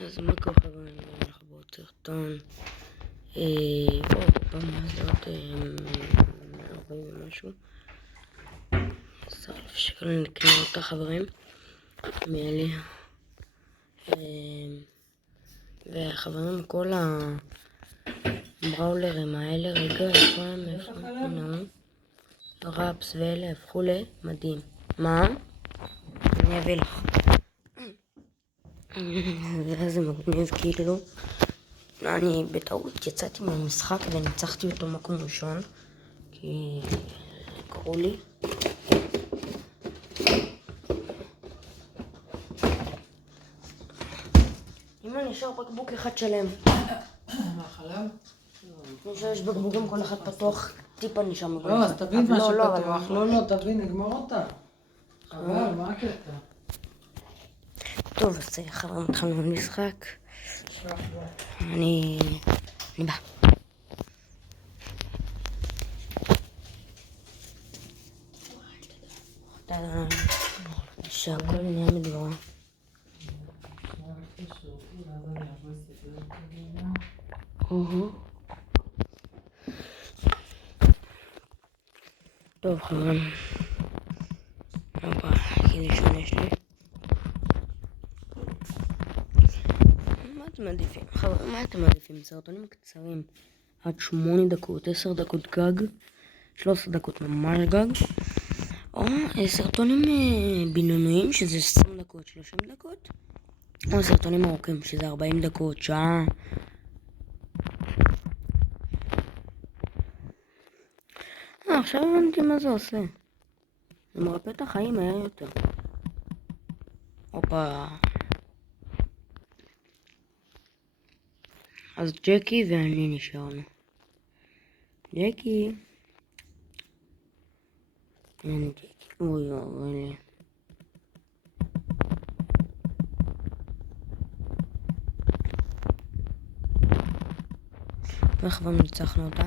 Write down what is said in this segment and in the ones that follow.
אז מה קורה חברים, אנחנו בעוד סרטון, בפעם הזאת 140 ומשהו, 10,000 שקל נקנה אותה חברים, מעלי, וחברים כל הבראולרים האלה, רגע, איפה הם, ראפס ואלה הפכו למדהים. מה? אני אביא לך. זה מגניב כאילו. אני בטעות יצאתי מהמשחק וניצחתי אותו מקום ראשון כי קראו לי. אמא, נשאר בקבוק אחד שלם. מה, חלב? נשאר, יש בקבוקים כל אחד פתוח, טיפה נשאר מכל אחד. לא, אז תביא את מה שפתוח. לא, תביא, נגמור אותה. חבל, מה הקטע? טוב, אז חברים, התחלנו במשחק. אני בא. שהכל נהיה מדברה. טוב חברים, כאילו שונה שלי. מה אתם מעדיפים? חברים, מה אתם מעדיפים? סרטונים קצרים עד 8 דקות, 10 דקות גג, 13 דקות ממש גג, או סרטונים בינוניים שזה 20 דקות, 30 דקות, או סרטונים ארוכים שזה 40 דקות, שעה. עכשיו הבנתי מה זה עושה. זה מרפא את החיים מהר יותר. הופה. אז ג'קי ואני נשארנו. ג'קי. הנה ג'קי. אוי אוי. וכבר ניצחנו אותה.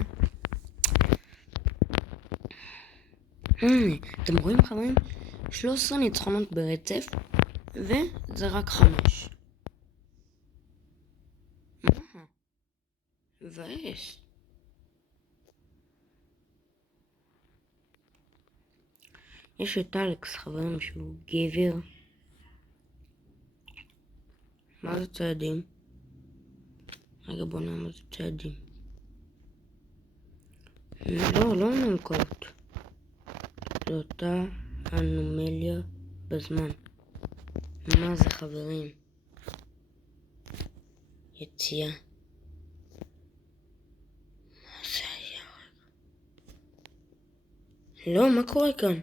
אתם רואים חברים? 13 ניצחונות ברצף, וזה רק 5. מבאס. יש את אלכס חברים שהוא גבר. מה זה צעדים? רגע בוא נראה מה זה צעדים. לא נמקות. זו אותה אנומליה בזמן. מה זה חברים? יציאה. מה זה היה? לא, מה קורה כאן?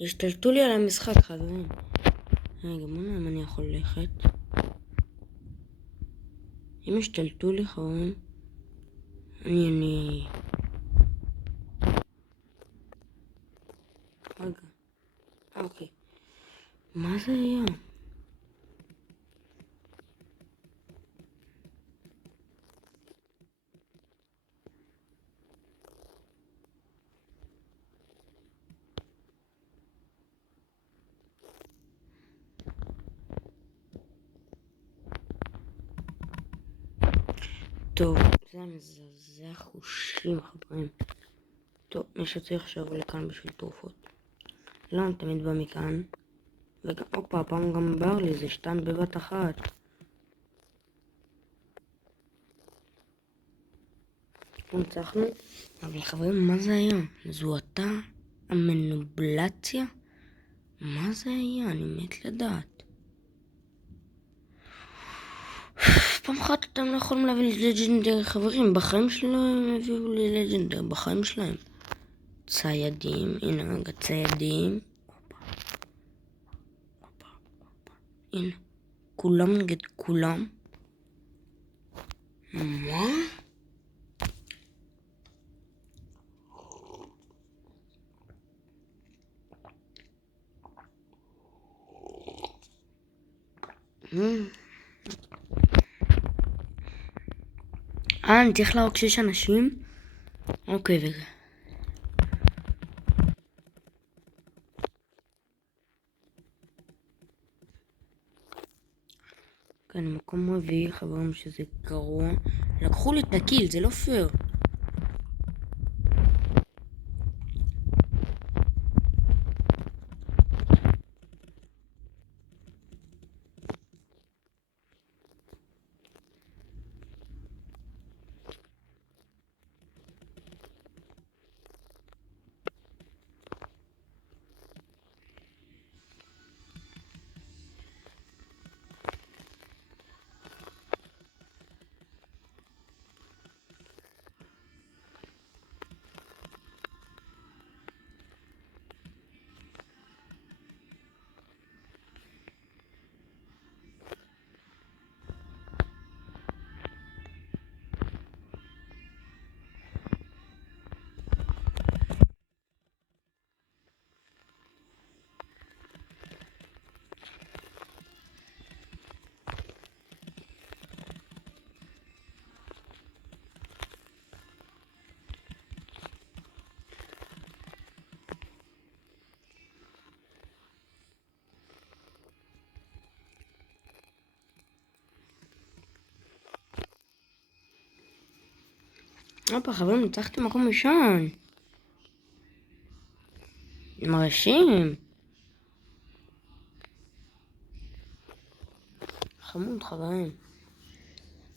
השתלטו לי על המשחק חברים. רגע, בוא נראה אם אני יכול ללכת. אם השתלטו לי חברים, אני... רגע, אוקיי. מה זה היה? טוב, זה מזעזע חושים חברים. טוב, מי שצריך עכשיו לכאן בשביל תרופות. לא, תמיד בא מכאן. וגם, אופה, הפעם גם בר לי, זה 2 בבת אחת. ניצחנו. אבל חברים, מה זה היה? זו אותה המנובלציה? מה זה היה? אני מת לדעת. פעם אחת אתם לא יכולים להביא לי לג'נדר חברים, בחיים שלהם הביאו לי לג'נדר, בחיים שלהם. ציידים, הנה רגע ציידים. הנה, כולם נגד כולם. מה? אני צריך להרוג 6 אנשים? אוקיי, רגע. אוקיי, אני מקום רביעי, חברים, שזה גרוע. לקחו לי את הקיל, זה לא פייר. הופה, חברים, ניצחתי מקום ראשון. מרשים. חמוד, חברים.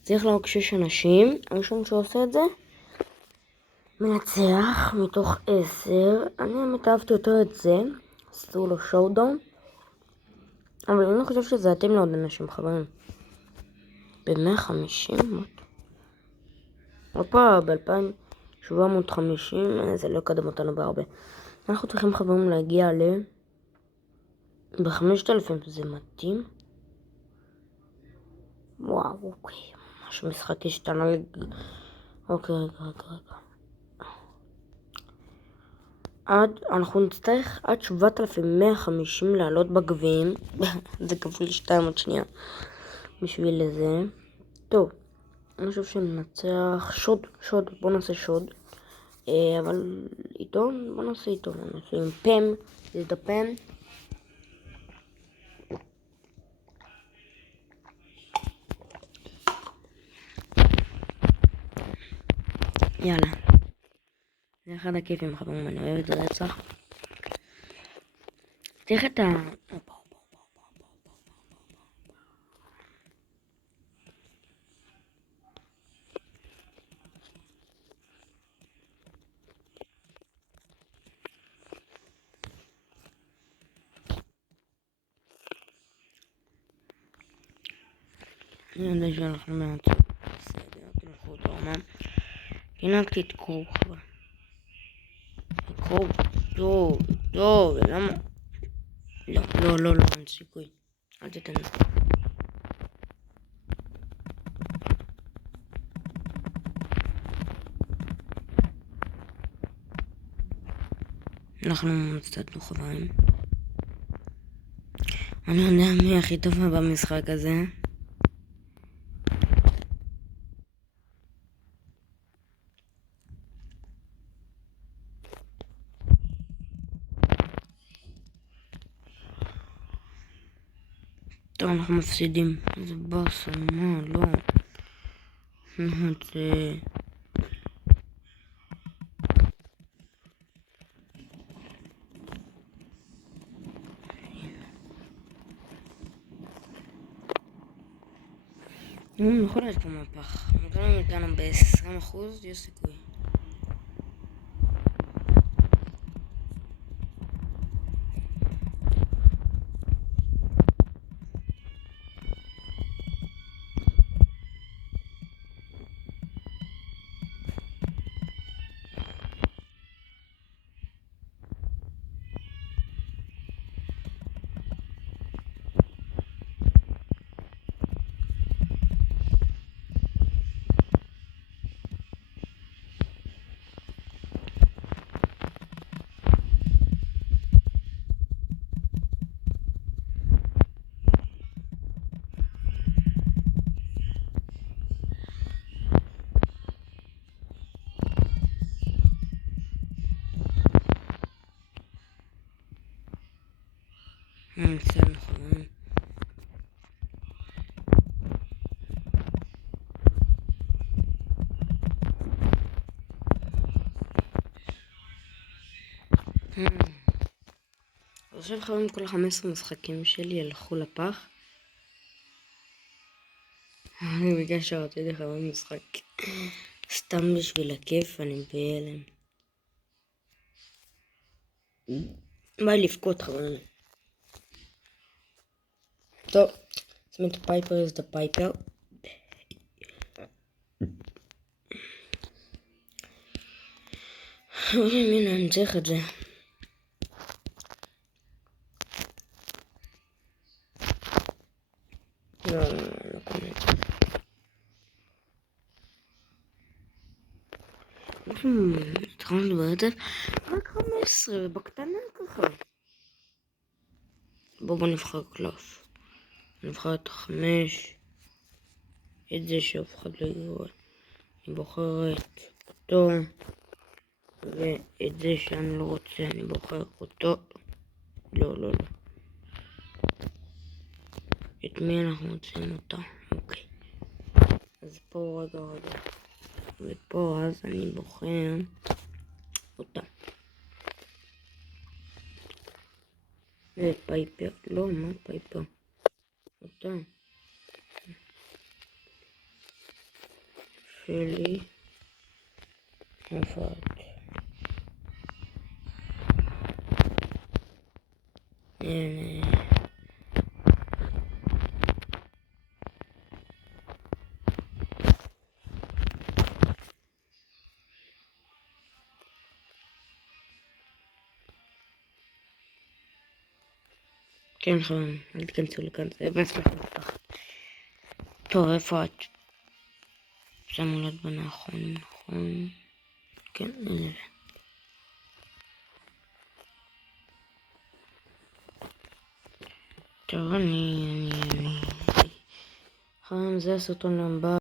צריך להרוג 6 אנשים. הראשון שעושה את זה מנצח מתוך 10. אני באמת אהבתי יותר את זה. עשו לו שואודאון. אבל אני לא חושב שזה אתם לעוד אנשים, חברים. ב-150? הופה, ב-2750. זה לא יקדם אותנו בהרבה. אנחנו צריכים, חברים, להגיע ב-5000. זה מתאים. וואו, אוקיי. ממש משחק השתנה אוקיי, רגע. אנחנו נצטרך עד 7150 לעלות בגביעים. זה כפול 2 עוד שנייה. בשביל לזה. טוב. אני חושב שננצח שוד. בוא נעשה שוד. אבל עיתון? בוא נעשה עיתון. נעשה עם פם. זה את הפם. יאללה. זה אחד הכיפים, חברים, אני אוהב את הרצח. תראה את ה... אני יודע שאנחנו מעט. בסדר, תלכו אותו אומן. הנהגתי את קרוב, חבר. קרוב, טוב, למה? לא, אין סיכוי. אל תתן לי. אנחנו מצטטנו, חברים. אני יודע מי הכי טוב במשחק הזה. טוב, אנחנו מפסידים. איזה באסה, מה, לא. זה... יכול להיות פה מהפך. גם אם הגענו ב-20%, יש סיכוי. בסדר, חברים. עכשיו חברים, כל 15 משחקים שלי ילכו לפח. אני בגלל שרציתי לכם משחק סתם בשביל הכיף, אני בהלם. בא לי לבכות חברים. טוב, Smith Piper is the Piper. הנה, אני צריך את זה. לא קונה את זה. התחלנו ברצף רק 15 ובקטנה ככה. בואו נבחר קלף. נבחר את 5. את זה שאף אחד לא יראה. אני בוחרת אותו. ואת זה שאני לא רוצה, אני בוחר אותו. לא. את מי אנחנו רוצים אותה? אוקיי. אז פה רגע. ופה אז אני בוחר אותה. ופייפר, לא, מה פייפר? אותה. שלי. נפת. הנה. כן חברים, אל תכנסו לכאן, זה מצליח לפתח. טוב, איפה את? שמו לב בנכון, נכון? כן, הנה. טוב, חברים, זה הסרטון הבא.